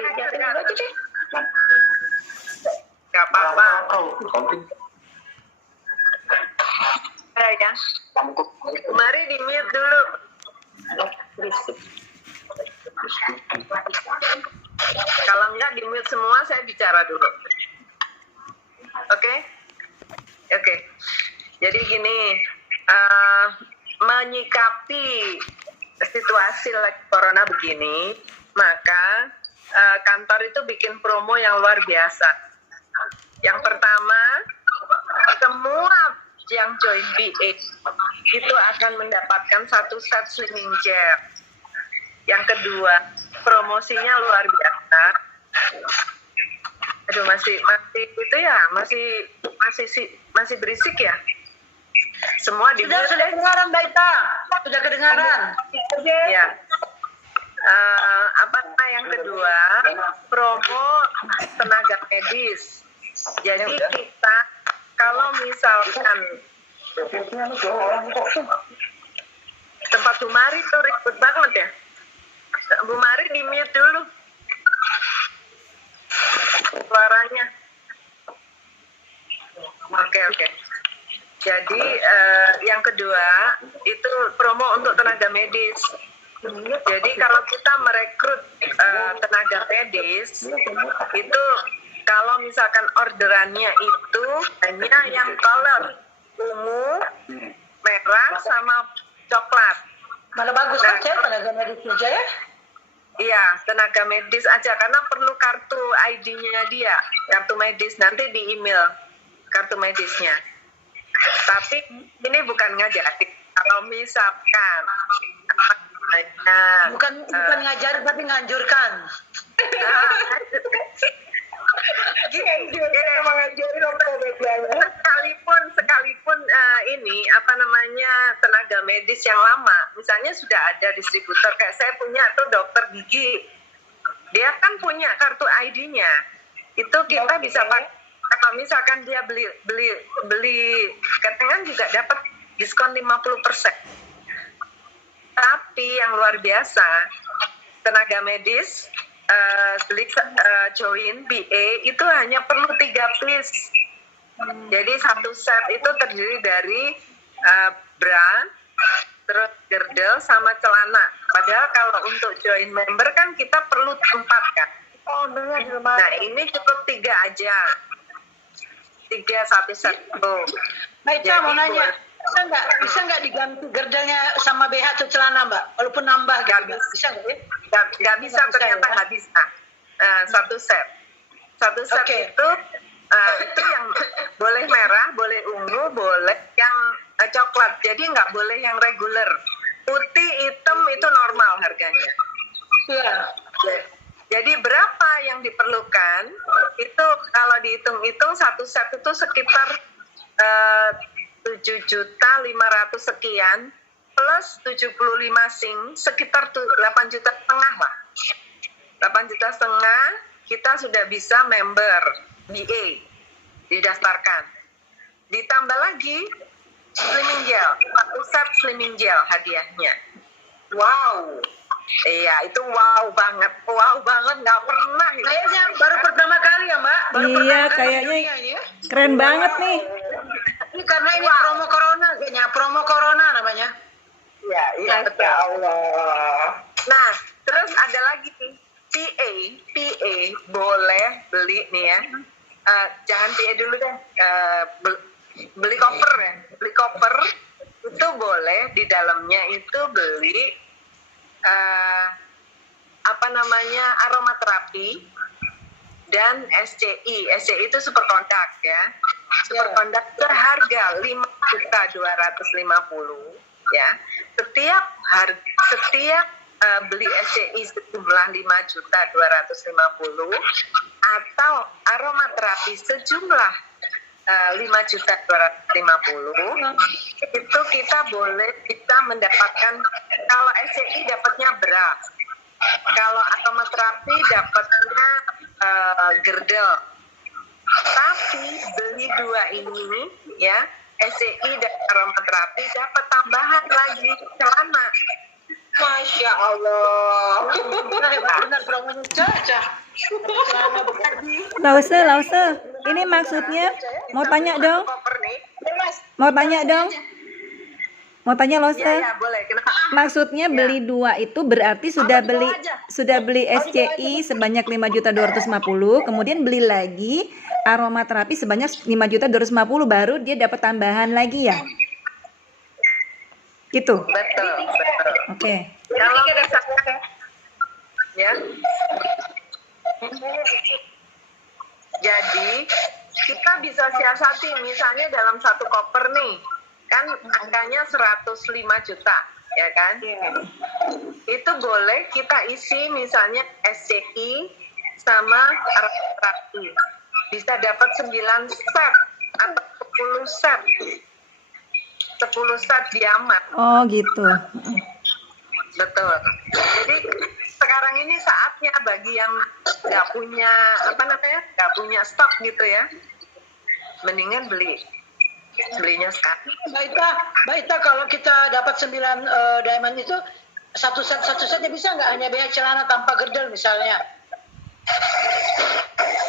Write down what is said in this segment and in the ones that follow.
Siapin dulu aja deh. Gak apa-apa. Ya. Mari di mute dulu. Kalau enggak di mute semua, saya bicara dulu. Oke? Oke. Jadi gini, menyikapi situasi corona begini, maka kantor itu bikin promo yang luar biasa. Yang pertama, semua yang join BA itu akan mendapatkan 1 set swimming chair. Yang kedua, promosinya luar biasa. Aduh, masih itu ya, masih berisik ya. Semua di sudah kedengaran, Mbak Ita. Sudah kedengaran. Ya. Yang kedua, promo tenaga medis. Jadi kita kalau misalkan tempat Bu Mari tuh ribet banget ya. Bu Mari di mute dulu suaranya. Oke. Jadi yang kedua itu promo untuk tenaga medis. Jadi kalau kita merekrut tenaga medis itu kalau misalkan orderannya itu hanya yang color ungu, merah sama coklat. Mana bagus kan tenaga medis aja ya? Iya, tenaga medis aja karena perlu kartu ID-nya dia, kartu medis, nanti di email kartu medisnya. Tapi ini bukan ngajarin. Kalau misalkan bukan ngajar tapi nganjurkan. Sekalipun ini tenaga medis yang lama, misalnya sudah ada distributor kayak saya punya tuh dokter gigi, dia kan punya kartu ID-nya, itu kita bisa pakai. Kalau misalkan dia beli ketengan juga dapat diskon 50%. Tapi yang luar biasa, tenaga medis join BA itu hanya perlu 3 piece. Jadi 1 set itu terdiri dari bra, terus girdle sama celana. Padahal kalau untuk join member kan kita perlu 4 kan. Nah ini cukup 3 aja. 3 1 set. Mbak Ica mau nanya, bisa nggak diganti gerdelnya sama BH atau celana, Mbak? Walaupun nambah gitu, bisa nggak ya? Nggak bisa, ternyata nggak bisa. 1 set. 1 set itu yang boleh merah, boleh ungu, boleh yang coklat. Jadi nggak boleh yang reguler. Putih, hitam itu normal harganya. Iya. Jadi berapa yang diperlukan? Itu kalau dihitung-hitung 1 set itu sekitar 7.500.000 sekian plus 75 sing sekitar 8,5 juta lah. 8,5 juta kita sudah bisa member BA didaftarkan. Ditambah lagi slimming gel, 1 set slimming gel hadiahnya. Wow. Iya, itu wow banget, nggak pernah. Kayaknya baru pertama kali ya, Mbak. Iya, kayaknya keren banget nih. Ini karena ini promo corona kayaknya, promo corona namanya. Iya, ya Allah. Nah, terus ada lagi nih, PA boleh beli nih ya. Jangan PA dulu deh, beli koper ya. Beli koper itu boleh, di dalamnya itu beli aromaterapi dan SCI. SCI itu super conduct ya. Super conduct itu harga 5.250 ya. Setiap beli SCI sejumlah 5.250 atau aromaterapi sejumlah 5.250 itu kita bisa mendapatkan, kalau SCI dapatnya bra, kalau aromaterapi dapatnya girdle. Tapi beli 2 ini ya, SCI dan aromaterapi dapat tambahan lagi celana. Masya Allah. Benar promonya cocok. Lause. Ini maksudnya mau tanya dong. Koper nih. Mau tanya dong. Mau tanya Lause. Iya, boleh. Kenapa? Maksudnya beli 2 itu berarti sudah beli SCI sebanyak 5.250.000, kemudian beli lagi aromaterapi sebanyak 5.250.000, baru dia dapat tambahan lagi ya? Gitu. Betul. Oke. Kalau misalnya ya. Jadi kita bisa siasati misalnya dalam satu koper nih, kan angkanya 105 juta, ya kan? Itu boleh kita isi misalnya SCI sama aromaterapi. Bisa dapat 9 set atau 10 set. 10 set diamat. Oh gitu. Betul. Jadi sekarang ini saatnya bagi yang nggak punya nggak punya stok gitu ya, mendingan belinya sekarang. Mbak Ita, kalau kita dapat 9 diamond itu satu setnya bisa nggak hanya BH celana tanpa girdle misalnya?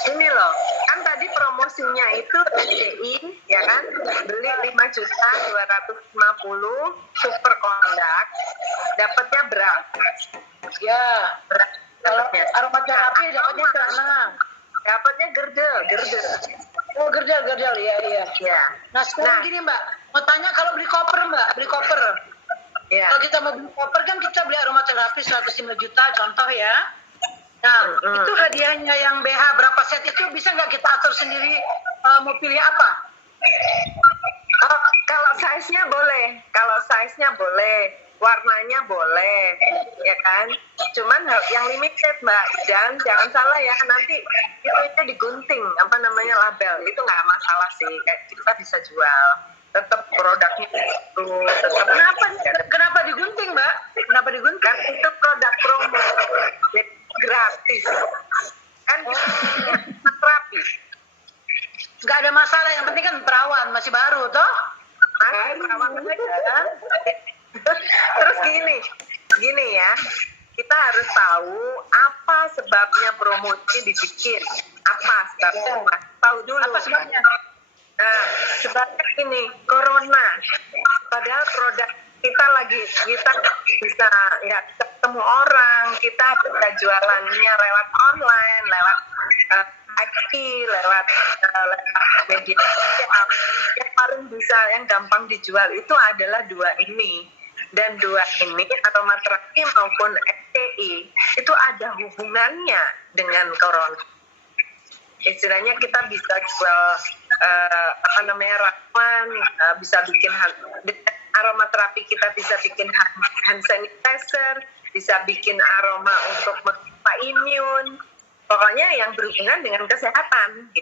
Ini loh, kan tadi promosinya itu SCI, ya kan, beli 5.250.000 super kondak, dapatnya berapa? Ya. Kalau Dapatnya. aromaterapi dapatnya celana. Dapatnya girdle. Oh, girdle, iya. Ya. Nah, sekarang gini Mbak, mau tanya kalau beli koper Mbak, Ya. Kalau kita mau beli koper kan kita beli aromaterapi 105 juta contoh ya. Nah, itu hadiahnya yang BH berapa set itu bisa nggak kita atur sendiri mau pilih apa? Oh, kalau size-nya boleh, warnanya boleh, ya kan? Cuman yang limited Mbak, jangan salah ya, nanti itu digunting, label, itu nggak masalah sih, kayak kita bisa jual, tetap produknya itu, tetap. Kenapa digunting Mbak? Kenapa digunting? Kan itu produk promo, jadi gratis, kan terapi. Nggak ada masalah, yang penting kan perawan masih baru toh. Perawan aja. Terus gini ya, kita harus tahu apa sebabnya promosi dibikin, apa sebabnya, tahu dulu. Apa sebabnya? Nah, sebabnya ini corona, padahal produk kita bisa nggak ketemu orang, kita bisa jualannya lewat online, lewat IT, lewat media sosial. Yang paling bisa, yang gampang dijual itu adalah 2 ini. Dan 2 ini, aromaterapi maupun SCI, itu ada hubungannya dengan corona. Istilahnya kita bisa jual ramuan, bisa bikin aromaterapi, kita bisa bikin hand sanitizer, bisa bikin aroma untuk mengikat imun. Pokoknya yang berhubungan dengan kesehatan.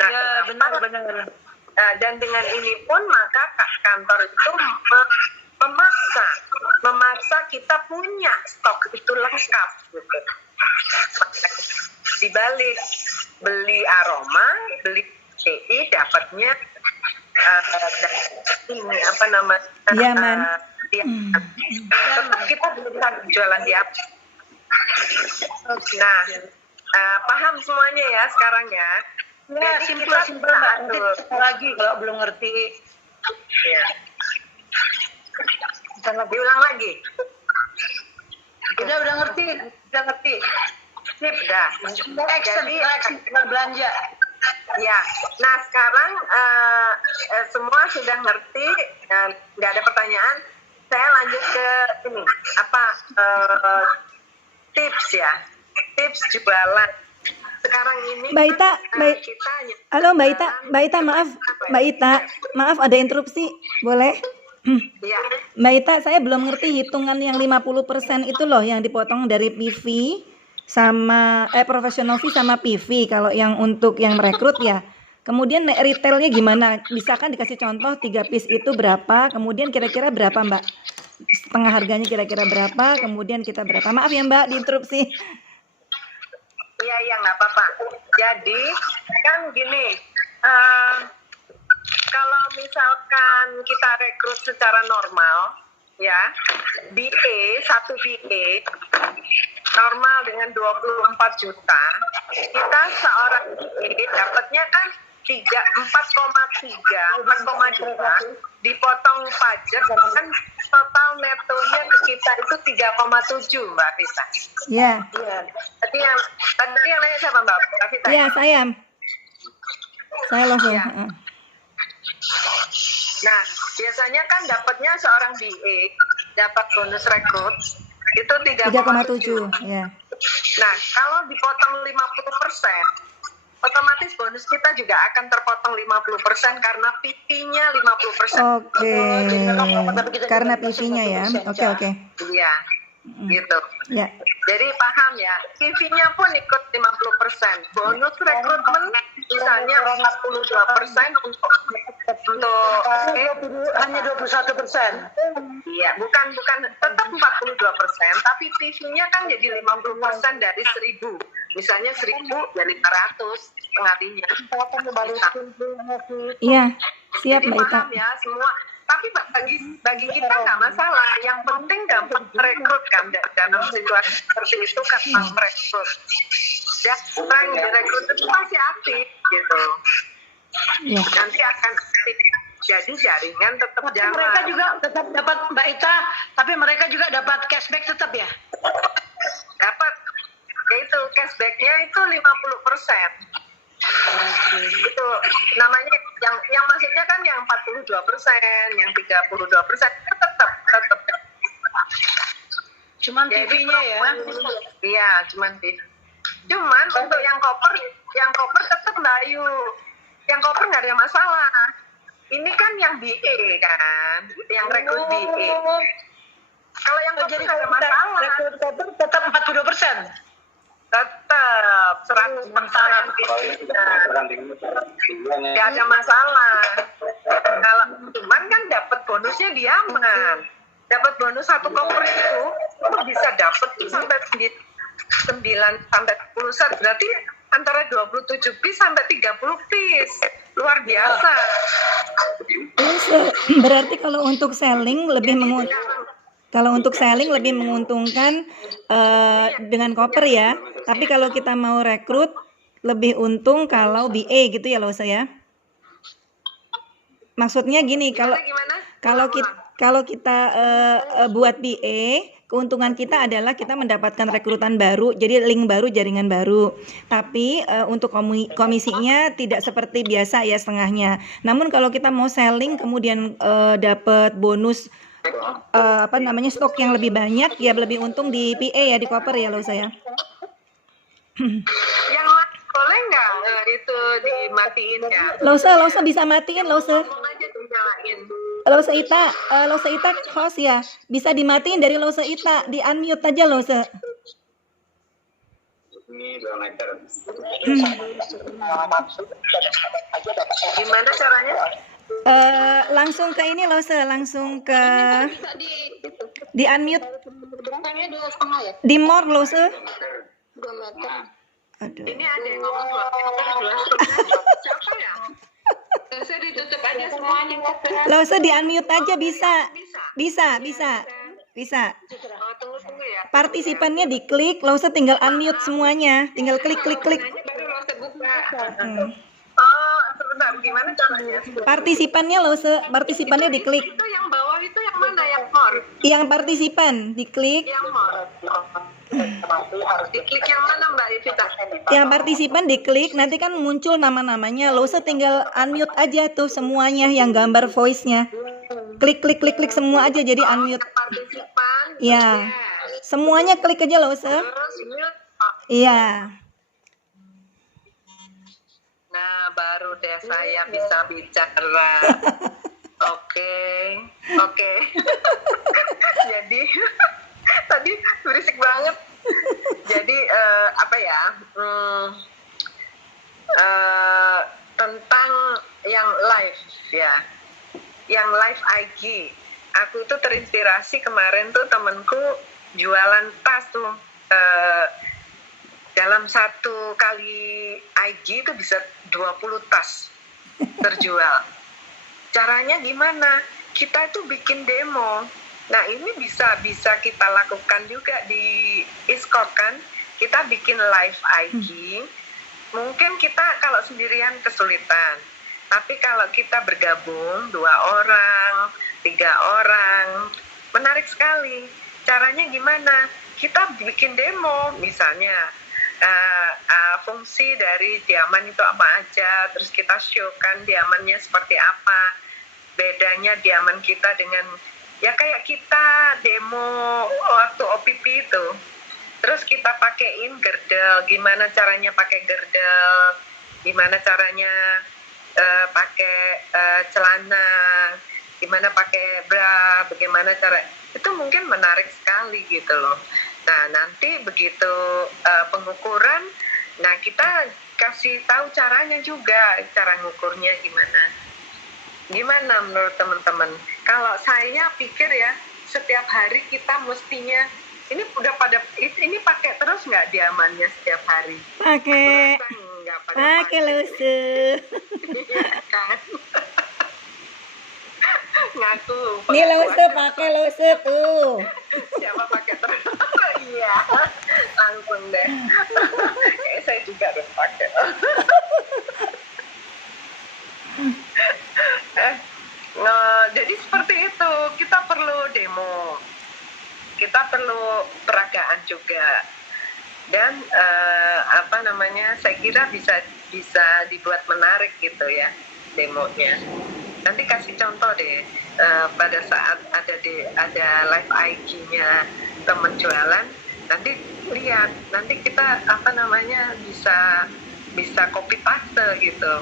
Nah, ya, benar. Dan dengan ini pun maka kantor itu memaksa kita punya stok itu lengkap gitu. Dibalik beli aroma, beli CI dapatnya ini Diaman. Tetap kita bisa jualan di apa. Nah, paham semuanya ya sekarang ya. Ya, simpel Mbak. Nanti lagi kalau belum ngerti. Ya. Diulang lagi. Udah ngerti. Sip, dah. Action belanja. Ya. Nah, sekarang semua sudah ngerti, nggak ada pertanyaan. Saya lanjut ke ini, tips ya. Tips jualan. Sekarang ini halo Mbak Ita, maaf ada interupsi, boleh? Ya. Mbak Ita, saya belum ngerti hitungan yang 50% itu loh, yang dipotong dari PV sama professional fee sama PV kalau yang untuk yang merekrut ya. Kemudian retailnya gimana? Bisa kan dikasih contoh 3 piece itu berapa? Kemudian kira-kira berapa Mbak? Setengah harganya kira-kira berapa? Kemudian kita berapa? Maaf ya Mbak, diinterupsi. Iya, nggak apa-apa. Jadi kan gini, kalau misalkan kita rekrut secara normal, ya, BA, 1 BA normal dengan 24 juta, kita seorang dapatnya kan 4,2 dipotong pajak kan total netonya ke kita itu 3,7 Mbak Vita. Ya. Tadi yang nanya siapa Mbak Vita? Ya, saya langsung. Ya. Nah, biasanya kan dapatnya seorang BA dapat bonus rekrut itu 3,7. Ya. Nah, kalau dipotong 50%, otomatis bonus kita juga akan terpotong 50% karena PV-nya 50%. Oke. Karena PV-nya ya. Oke. Iya. Gitu. Ya. Jadi paham ya, PV-nya pun ikut 50%. Bonus rekrutmen misalnya 42% untuk hanya 21%. Iya, bukan tetap 42%, tapi PV-nya kan jadi 50% dari 1.000. Misalnya 1.000 ya 500 pengalinya. Iya, siap Jadi Mbak Ita. paham ya semua. Tapi bagi kita nggak masalah. Yang penting dapat rekrut kan dalam situasi seperti itu kan merekrut. Dan orang yang direkrut itu masih aktif gitu. Ya. Nanti akan aktif. Jadi jaringan tetap Tapi jalan. mereka juga tetap dapat Mbak Ita, tapi mereka juga dapat cashback tetap ya? Dapat. Yaitu cashbacknya itu 50%. Itu namanya yang maksudnya kan yang 42%, yang 32% tetap. Cuman TV-nya ya? Iya, cuman TV. Cuman untuk yang koper tetap Mbak Ayu. Yang koper nggak ada masalah. Ini kan yang BA kan, yang rekrut BA. Kalau yang koper nggak ada masalah. Rekrut koper tetap 42%. Tetap 100% nggak ada masalah. Kalau cuman kan dapat bonusnya diaman. Dapat bonus 1 koper itu bisa dapat sampai 9 sampai 10 set. Berarti antara 27 piece sampai 30 piece. Luar biasa. Terus berarti kalau untuk selling lebih menguntungkan dengan koper ya. Tapi kalau kita mau rekrut lebih untung kalau BA gitu ya loh saya. Maksudnya gini, kalau kita buat BA, keuntungan kita adalah kita mendapatkan rekrutan baru, jadi link baru, jaringan baru. Tapi untuk komisinya tidak seperti biasa ya, setengahnya. Namun kalau kita mau selling kemudian dapat bonus stok yang lebih banyak, ya lebih untung di PA ya, di koper ya loh saya. Yang lain boleh nggak itu dimatiin ya? Losa bisa matiin Losa. Ngomong aja dinyalain. Losa Ita host ya, bisa dimatiin dari Losa Ita, di unmute aja Losa. Gimana caranya? Langsung ke ini Losa, langsung ke di unmute. Di more Losa. Aduh. Ini ada yang ngomong 2 meter. Siapa ya? Saya ditutup aja semuanya. Losa di unmute aja bisa. Oh, tunggu ya. Partisipannya diklik, Losa tinggal unmute semuanya. Tinggal klik. Baru lo buka. Oh, sebentar. Gimana caranya? Partisipannya diklik. Itu yang bawah itu yang mana? Yang more? Yang partisipan diklik. Yang more. Diklik yang mana Mbak Evita? Yang partisipan diklik, nanti kan muncul nama-namanya. Losa tinggal unmute aja tuh semuanya yang gambar voice-nya. Klik semua aja jadi unmute. Partisipan. Ya. Semuanya klik aja Losa. Terus mute. Iya. Nah, baru deh saya bisa bicara. Oke. Jadi tadi berisik banget. Jadi tentang yang live ya, yang live IG. Aku itu terinspirasi kemarin tuh temenku jualan tas tuh. Dalam 1 kali IG itu bisa 20 tas terjual. Caranya gimana? Kita itu bikin demo. Nah ini bisa kita lakukan juga di ISKOP kan. Kita bikin live IG. Mungkin kita kalau sendirian kesulitan. Tapi kalau kita bergabung 2 orang, 3 orang, menarik sekali. Caranya gimana? Kita bikin demo misalnya. Fungsi dari diaman itu apa aja, terus kita showkan diamannya seperti apa, bedanya diaman kita dengan ya kayak kita demo waktu OPP itu, terus kita pakein girdle, gimana caranya pakai girdle, gimana caranya pakai celana, gimana pakai bra, bagaimana cara, itu mungkin menarik sekali gitu loh. Nah nanti begitu pengukuran, nah kita kasih tahu caranya juga, cara ngukurnya gimana menurut teman-teman. Kalau saya pikir ya, setiap hari kita mestinya ini udah pada ini pakai terus nggak diamannya setiap hari? Pakai. Nggak pada Pakai Luse. kan? Ngaku. Nih Luse pakai Luse tuh. Siapa pakai terus? Iya, langsung deh. Kayak saya juga harus pakai. Jadi seperti itu, kita perlu demo, kita perlu peragaan juga, dan saya kira bisa dibuat menarik gitu ya demonya. Nanti kasih contoh deh pada saat ada live IG-nya temen jualan, nanti lihat, nanti kita bisa copy paste gitu,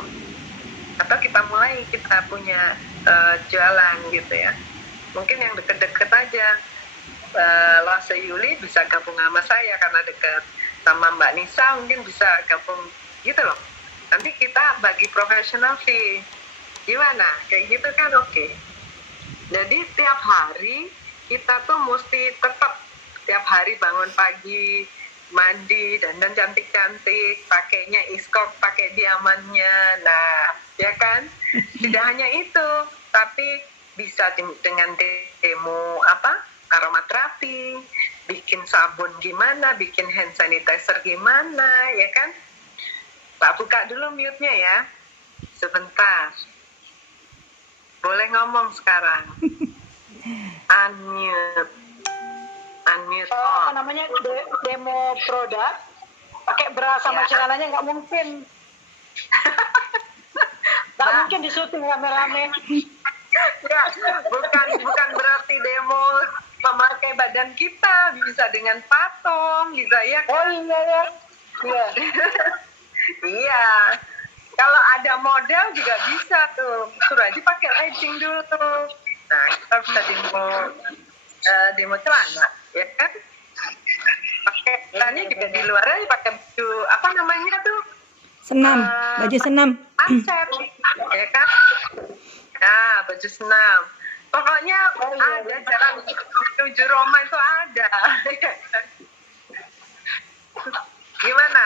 atau kita punya jualan gitu ya. Mungkin yang deket-deket aja, Lase Yuli bisa gabung sama saya karena deket, sama Mbak Nisa mungkin bisa gabung gitu loh. Nanti kita bagi professional fee, gimana? Kayak gitu kan oke. Jadi tiap hari kita tuh mesti tetap tiap hari bangun pagi, mandi, dandan cantik-cantik, pakainya ISKOP, pakai diamannya. Nah, ya kan? Tidak hanya itu, tapi bisa dengan demo aromaterapi, bikin sabun gimana, bikin hand sanitizer gimana, ya kan? Pak buka dulu mute-nya ya. Sebentar. Boleh ngomong sekarang. Unmute. Apa namanya, demo produk pakai bra sama celananya nggak mungkin. Nggak mungkin di syuting rame-rame. Ya, bukan berarti demo memakai badan kita, bisa dengan patung, bisa ya. Oh iya ya. Iya. Iya. Kalau ada model juga bisa tuh. Suruh aja pakai legging dulu tuh. Nah, kita bisa demo celana, ya kan? Pakai celananya juga di luar aja, pakai baju apa namanya tuh? Senam, baju senam. Aset, ya kan? Nah, baju senam. Pokoknya ada jalan menuju Roma itu ada. Gimana?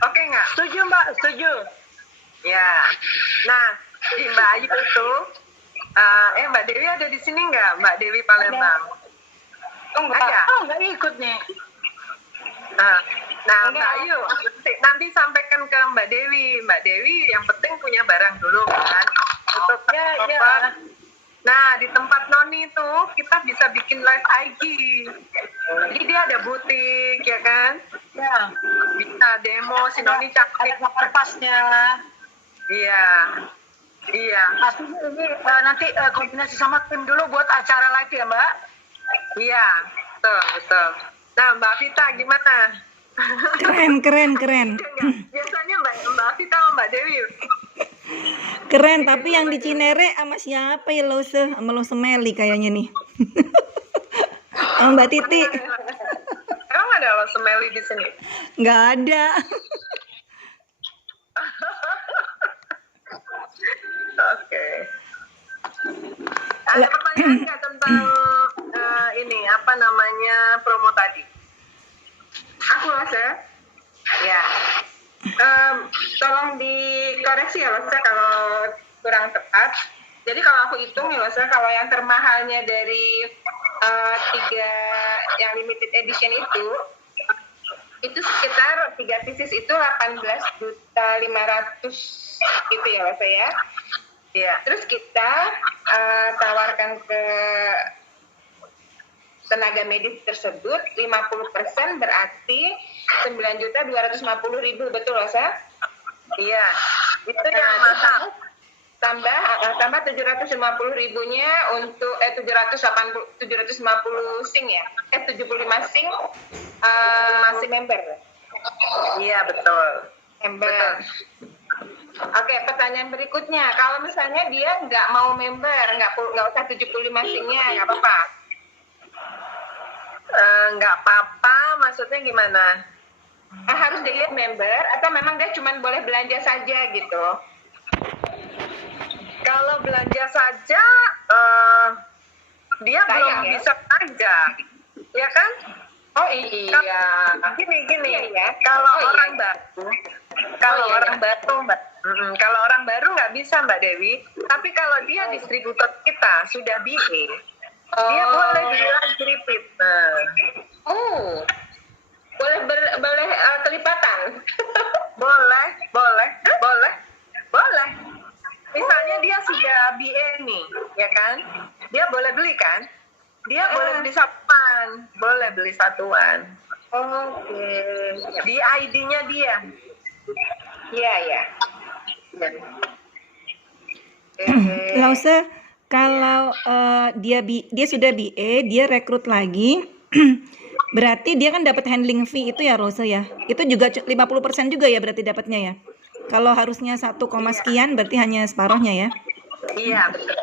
Oke nggak? Setuju Mbak, setuju. Ya. Nah, di Mbak Ayu itu, Mbak Dewi ada di sini nggak? Mbak Dewi Palembang. Oh enggak, Ada? nggak ikut nih. Nah, Mbak Ayu, nanti sampaikan ke Mbak Dewi. Mbak Dewi yang penting punya barang dulu kan. Untuk Ya. Nah, di tempat Noni itu kita bisa bikin live IG. Jadi dia ada butik, ya kan? Ya. Bisa demo, si Noni cantik. Ada kertasnya. Iya. Iya. Pasti ini nanti koordinasi sama tim dulu buat acara live ya Mbak. Iya, betul. Nah, Mbak Vita gimana? Keren. Biasanya Mbak Vita sama Mbak Dewi. Keren, tapi yang di Cinere sama siapa ya Luse? Sama Luse Meli kayaknya nih. Sama Mbak Titi. Emang ada lo semeli di sini? Nggak ada. Oke. Ada pertanyaan nggak tentang ini promo tadi? Aku Mas ya. Ya. Tolong dikoreksi ya Mas ya kalau kurang tepat. Jadi kalau aku hitung ya Mas, kalau yang termahalnya dari tiga yang limited edition itu sekitar 3 pieces itu 18.500.000 gitu ya Mas ya. Ya, terus kita tawarkan ke tenaga medis tersebut 50% berarti 9.250.000, betul Mas ya? Iya, itu yang mahal. Tambah 750.000-nya untuk 750 sing ya, 75 sing masih member. Iya betul. Member. Betul. Oke, pertanyaan berikutnya, kalau misalnya dia nggak mau member, nggak usah 75 singnya, nggak apa-apa. Nggak apa-apa, maksudnya gimana? Harus dia member atau memang dia cuma boleh belanja saja gitu? Kalau belanja saja, dia belum bisa belanja, ya kan? Oh iya. Gini. Ya. Kalau orang baru, kalau orang baru nggak bisa Mbak Dewi. Tapi kalau dia distributor kita sudah BA, dia boleh bilang repeat. Boleh kelipatan. boleh. Misalnya dia sudah BA nih, ya kan? Dia boleh beli kan? Dia boleh beli satuan. Oke. Di ID-nya dia. Iya. Lause, kalau dia sudah BA, dia rekrut lagi, berarti dia kan dapat handling fee itu ya Rose ya. Itu juga 50% juga ya berarti dapatnya ya. Kalau harusnya 1, sekian berarti hanya separuhnya ya. Iya, betul.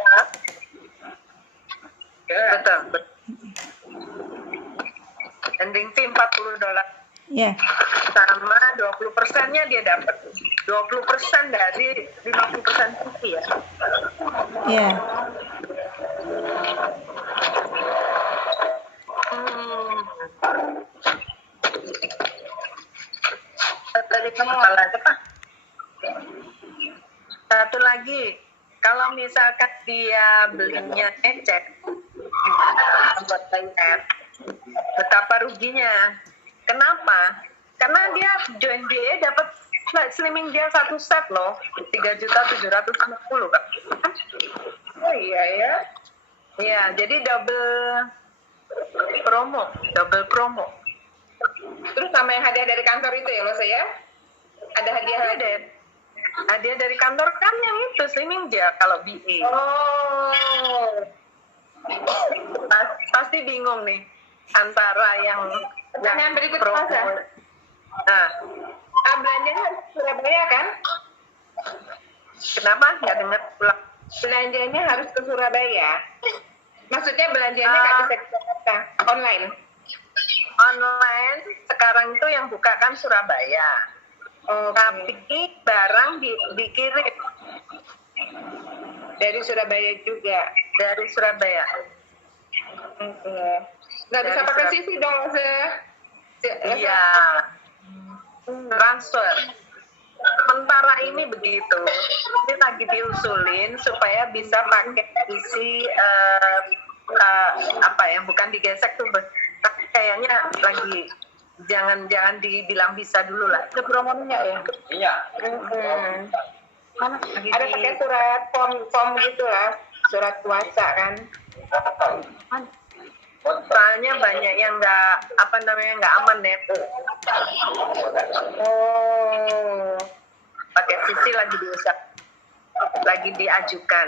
Handling fee $40. Ya. Sama 20%-nya dia dapat. 20% dari 50% fee ya. Iya. Tadi kamu apa? Satu lagi, kalau misalkan dia belinya ecek buat bayar, betapa ruginya. Kenapa? Karena dia join BA dapat slimming gel 1 set loh, 3.750.000 kan? Oh iya ya? Iya, jadi double promo. Terus sama yang hadiah dari kantor itu ya loh saya? Ada hadiah dari kantor kan yang itu slimming gel kalau BA. Oh. Pasti bingung nih antara yang berikut promo. Belanjanya harus Surabaya kan? Kenapa nggak dengar pulang? Belanjanya harus ke Surabaya. Maksudnya belanjanya nggak bisa ke Jakarta, online. Online sekarang itu yang buka kan Surabaya. Tapi barang dikirim dari Surabaya juga. Dari Surabaya. Nggak bisa pakai CC dong, Iya. Transfer. Sementara ini begitu. Ini lagi diusulin supaya bisa pakai isi bukan digesek tuh, kayaknya lagi jangan dibilang bisa dulu lah. Itu promonya ya. Iya. Mana? Ada pakai surat form gitu lah, surat kuasa kan. Soalnya banyak yang nggak aman ya. Pakai sisi lagi diajukan.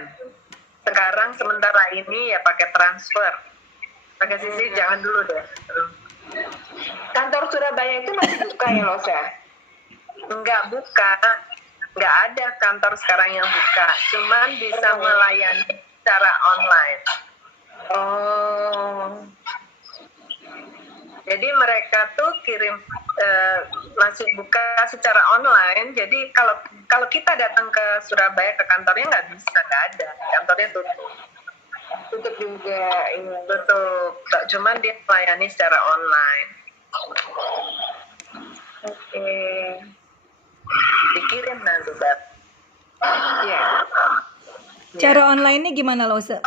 Sekarang sementara ini ya pakai transfer. Pakai sisi jangan dulu deh. Kantor Surabaya itu masih buka ya Losa? Enggak buka. Nggak ada kantor sekarang yang buka. Cuman bisa melayani secara online. Jadi mereka tuh kirim masih buka secara online. Jadi kalau kita datang ke Surabaya ke kantornya nggak ada, kantornya tutup juga. Tutup. Cuman dia melayani secara online. Oke. Dikirim nanti, Bab. Iya. Cara online-nya gimana Lause?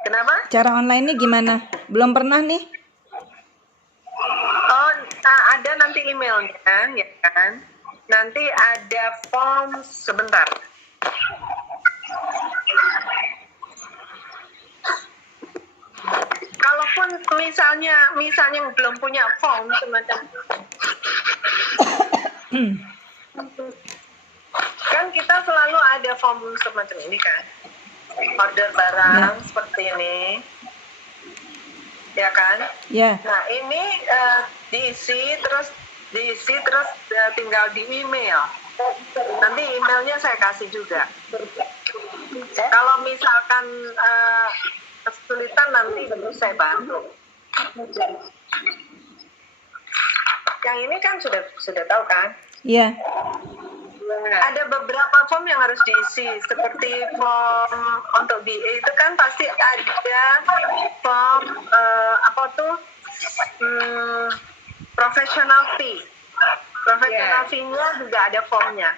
Kenapa? Cara online-nya gimana? Belum pernah nih. Oh, ada nanti emailnya, ya kan? Nanti ada form sebentar. Kalaupun misalnya belum punya form semacam kan kita selalu ada form semacam ini kan, order barang seperti ini, ya kan? Ya. Nah ini diisi terus tinggal di email. Nanti emailnya saya kasih juga. Kalau misalkan kesulitan nanti baru saya bantu. Yang ini kan sudah tahu kan? Iya. Ada beberapa form yang harus diisi, seperti form untuk BA itu kan pasti ada form professional fee. Professional fee-nya juga ada formnya.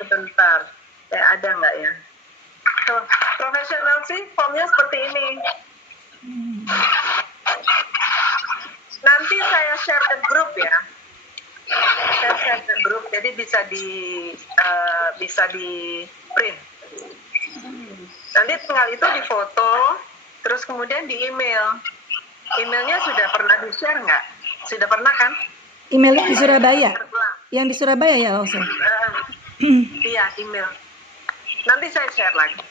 Sebentar, ada nggak ya? Tuh, professional fee formnya seperti ini. Nanti saya share ke grup ya. Saya share ke grup, jadi bisa di print. Nanti tinggal itu difoto, terus kemudian di email. Emailnya sudah pernah di share nggak? Sudah pernah kan? Emailnya di Surabaya. Yang di Surabaya ya Lause? Iya, email. Nanti saya share lagi.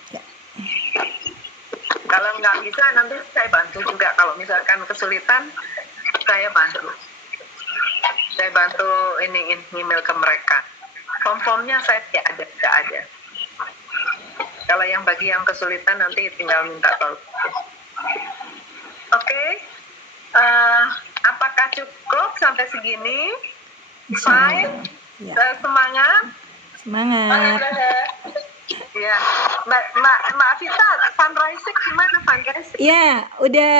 Kalau nggak bisa nanti saya bantu juga. Kalau misalkan kesulitan, saya bantu. Saya bantu ini email ke mereka. Form-formnya saya tidak ada. Kalau yang bagi yang kesulitan nanti tinggal minta tahu. Oke. Apakah cukup sampai segini? Fine. Ya. Semangat. Semangat. Ya, Mbak Vita, fundraising gimana fundraising? Ya, udah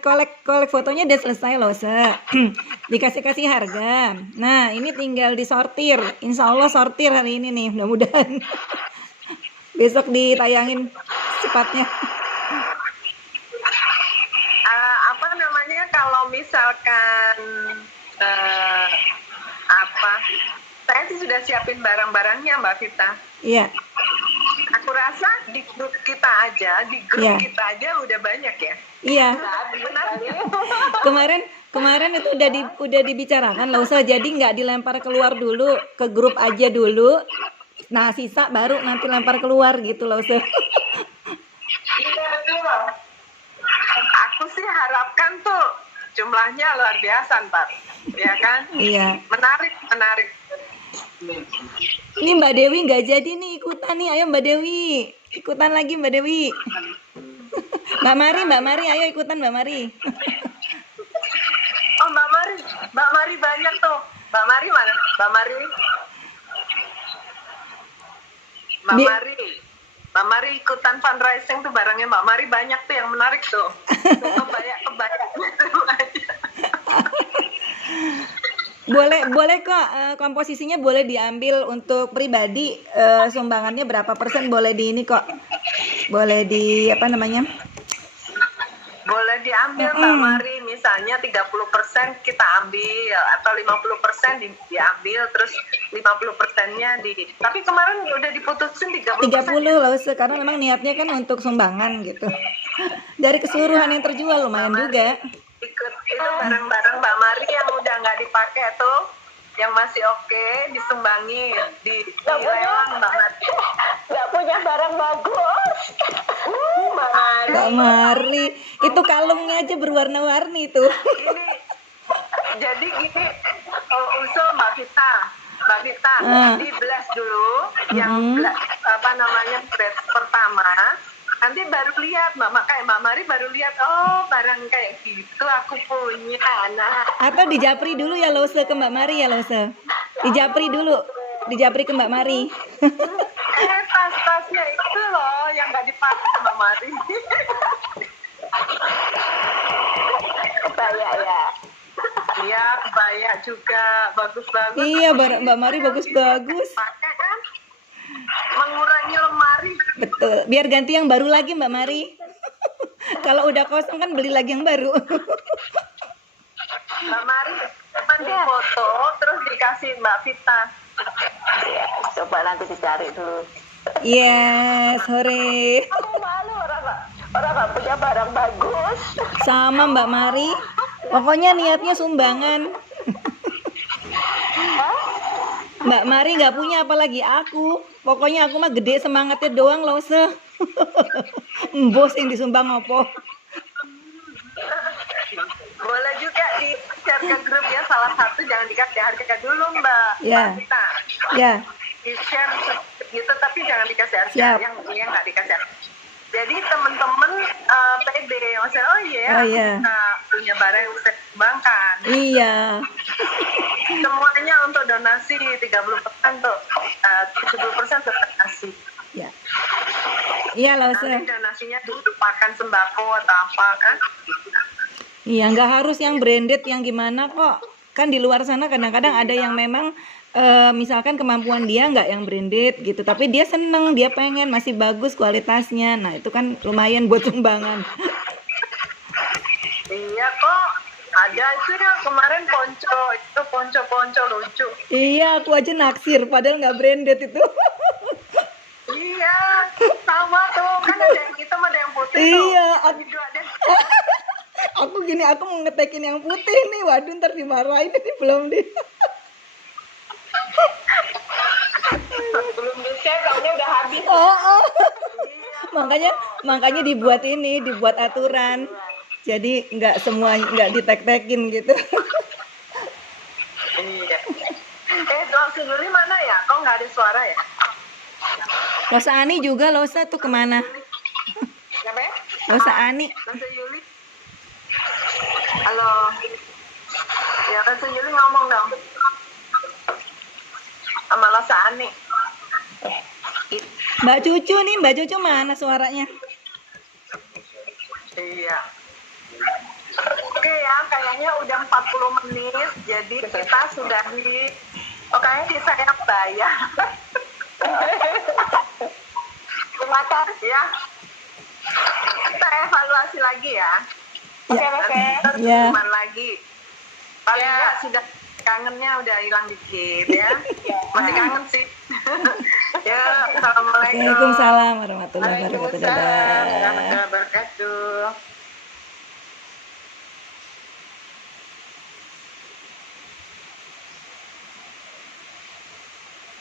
kolek fotonya udah selesai loh, dikasih harga. Nah, ini tinggal disortir. Insya Allah sortir hari ini nih, mudah-mudahan. Besok ditayangin cepatnya. Kalau misalkan saya sih sudah siapin barang-barangnya Mbak Vita. Iya. Aku rasa di grup kita aja udah banyak ya. Iya. Benar. Kemarin itu udah dibicarakan loh, jadi nggak dilempar keluar dulu, ke grup aja dulu. Nah, sisa baru nanti lempar keluar gitu loh, Aku sih harapkan tuh jumlahnya luar biasa ntar, ya kan? Iya. Menarik. Ini Mbak Dewi nggak jadi nih ikutan nih, ayo Mbak Dewi ikutan lagi Mbak Dewi. Mbak Mari, ayo ikutan Mbak Mari. Oh Mbak Mari banyak tuh. Mbak Mari mana? Mbak Mari ikutan fundraising tuh, barangnya Mbak Mari banyak tuh yang menarik tuh. Kebaya gitu aja. Boleh kok, komposisinya boleh diambil untuk pribadi, sumbangannya berapa persen boleh di ini kok, boleh di boleh diambil Mbak Mari, misalnya 30% kita ambil atau 50% diambil, terus 50%-nya tapi kemarin udah diputusin 30 loh, karena memang niatnya kan untuk sumbangan gitu. Dari keseluruhan yang terjual lumayan juga. Ikut itu barang-barang Mbak Mari yang udah nggak dipakai tuh, yang masih oke, disumbangin di lelang Mbak Mari. Nggak punya barang bagus. Mbak Mari, itu kalungnya aja berwarna-warni tuh. Jadi gini, usul Mbak Vita, di blast dulu, yang blast pertama. Nanti baru lihat kayak Mbak Mari baru lihat, oh barang kayak gitu aku punya anak. Atau dijapri dulu ya Lose ke Mbak Mari ya Lose. Dijapri ke Mbak Mari. Tas-tasnya itu loh yang nggak dipakai Mbak Mari. Kebaya ya. Iya, kebaya juga bagus-bagus. Iya, Mbak Mari bagus-bagus. Pakai kan? Betul. Biar ganti yang baru lagi Mbak Mari. Kalau udah kosong kan beli lagi yang baru. Mbak Mari cuman di foto terus dikasih Mbak Vita. Ya, coba nanti dicari dulu. Iya, sore. Aku malu orang nggak punya barang bagus. Sama Mbak Mari. Pokoknya niatnya sumbangan. Mbak Mari nggak punya apalagi aku. Pokoknya aku mah gede semangatnya doang loh se. Bos yang disumbang apa? Boleh juga di share ke grup ya, salah satu jangan dikasih harga dulu Mbak. Ya. Mbak Vita. Ya, Di share gitu tapi jangan dikasih harga. Siap. Yang nggak dikasih harga. Jadi teman-teman pede, maksudnya oh iya, Oh, iya. kita punya barang yang bisa dikembangkan. iya. Semuanya untuk donasi 30% untuk 70% untuk donasi. Ya. Iya loh se. Nanti donasinya dilupakan sembako atau apa kan? Iya, nggak harus yang branded yang gimana kok. Kan di luar sana kadang-kadang ada yang memang misalkan kemampuan dia nggak yang branded gitu, tapi dia seneng, dia pengen masih bagus kualitasnya. Nah itu kan lumayan buat sumbangan. Iya kok. Ada itu yang kemarin ponco, itu ponco-ponco lucu. Iya, aku aja naksir, padahal nggak branded itu. Iya, sama tuh. Kan ada yang hitam, ada yang putih tuh. Iya, Bagi dua deh. aku gini, aku mau ngetekin yang putih nih. Waduh, ntar dimarahin ini belum di. Belum di-share, taunya udah habis. Oh. makanya dibuat ini, dibuat aturan. Jadi nggak semua nggak ditek-tekin gitu. Iya. Langsung Juli mana ya? Kok nggak ada suara ya? Losa Ani juga Losa tuh kemana? Kenapa ya? Losa Ani. Langsung Juli. Halo. Ya, langsung Juli ngomong dong. Sama Losa Ani. Mbak Cucu mana suaranya? Iya. Oke ya, kayaknya udah 40 menit, jadi kita sudah di saya bayar. Ternyata ya, kita evaluasi lagi ya. Ya. Nanti kita Ya. teman lagi. Paling nggak sudah kangennya udah hilang dikit ya. Masih kangen sih. Ya, assalamualaikum. Waalaikumsalam warahmatullahi wabarakatuh. Waalaikumsalam Dadah. warahmatullahi wabarakatuh.